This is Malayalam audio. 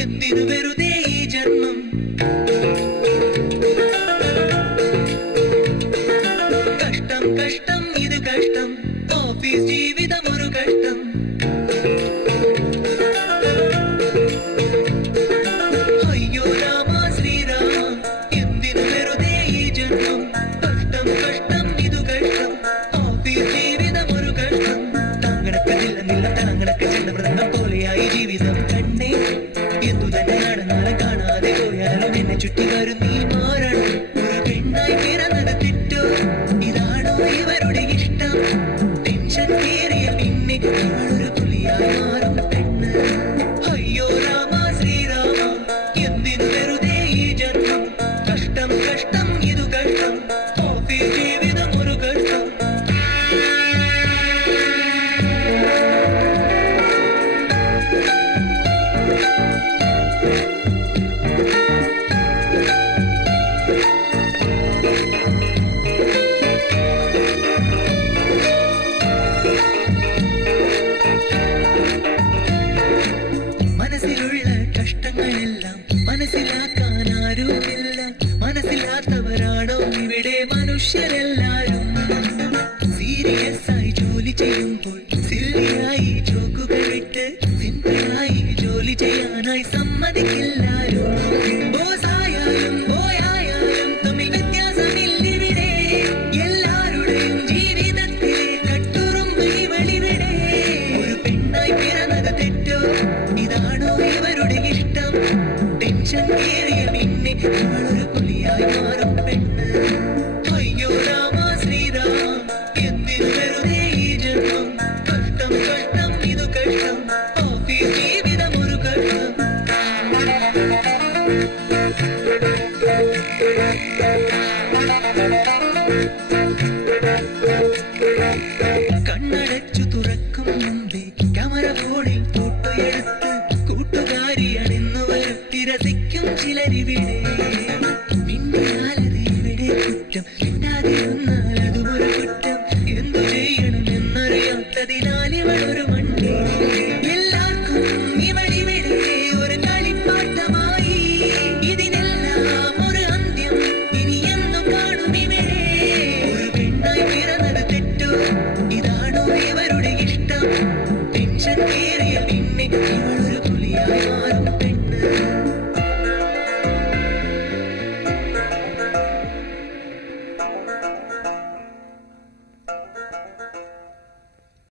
എന്തിനു വെറുതെ ഈ ജന്മം കഷ്ടം കഷ്ടം ഇത് കഷ്ടം ഓഫീസ് ജീവിതം ഒരു കഷ്ടം അയ്യോ രാമ ശ്രീരാമ എന്തിനു വെറുതെ ഈ ജന്മം കഷ്ടം കഷ്ടം ഇത് കഷ്ടം ഓഫീസ് ജീവിതം ഒരു കഷ്ടം തങ്ങടക്കില്ല നില്ല തങ്ങടക്ക് ചെന്ന മൃതം പോലെയായി ജീവിതം കണ്ടേ എന്തു തന്നെയാണ് നാളെ കാണാതെ പോയാലും എന്നെ ചുറ്റി വരും നീ മാറണം ഒരു പെണ്ണായി പിറന്നത് തെറ്റോ ഇതാണോ ഇവരുടെ ഇഷ്ടം ടെൻഷൻ കേറിയ പിന്നെ ഒരു പുലിയായി മാറും പെണ്ണ് അയ്യോ രാമ ശ്രീരാമ എന്തിനു വെറുതെ ഈ ജന്മം കഷ്ടം കഷ്ടം ഇതു കഷ്ടം ഓഫീസ് ജീവിതം ഒരു കഷ്ടം മനസ്സിലുള്ള കഷ്ടങ്ങളെല്ലാം മനസ്സിലാക്കാൻ ആരുമില്ല മനസ്സിലാത്തവരാണോ ഇവിടെ മനുഷ്യരെല്ലാരും സീരിയസ് ആയി ജോലി ചെയ്യുമ്പോൾ സില്ലിയായി ജോക്കുകളിട്ട് സിമ്പിളായി ജോലി ചെയ്യാനായി സമ്മതിക്കില്ലാരും ബോസായാലും ബോയായാലും തമ്മിൽ വ്യത്യാസമില്ലിവിടെ എല്ലാവരുടെയും ജീവിതത്തിലെ കട്ടുറുമ്പ് ഇവളിവിടെ ഒരു പെണ്ണായി പിറന്നത് തെറ്റോ ഇതാണോ ഇവരുടെ ഇഷ്ടം ടെൻഷൻ കേറിയ പിന്നെ ഇവളൊരു പുലിയായി മാറും പെണ്ണ് അയ്യോ രാമ ശ്രീരാമ എന്തിനു വെറുതെ ഈ ജന്മം കഷ്ടം കഷ്ടം ഇതു കഷ്ടം ഓഫീസ് ജീവിതം ഒരു കഷ്ടം കണ്ണടച്ചു തുറക്കും മുമ്പേ ക്യാമറ ഫോണിൽ ഫോട്ടോ എടുത്ത് കൂട്ടുകാരിയാണെന്ന് വരുത്തി രസിക്കും ചിലരിവിടെ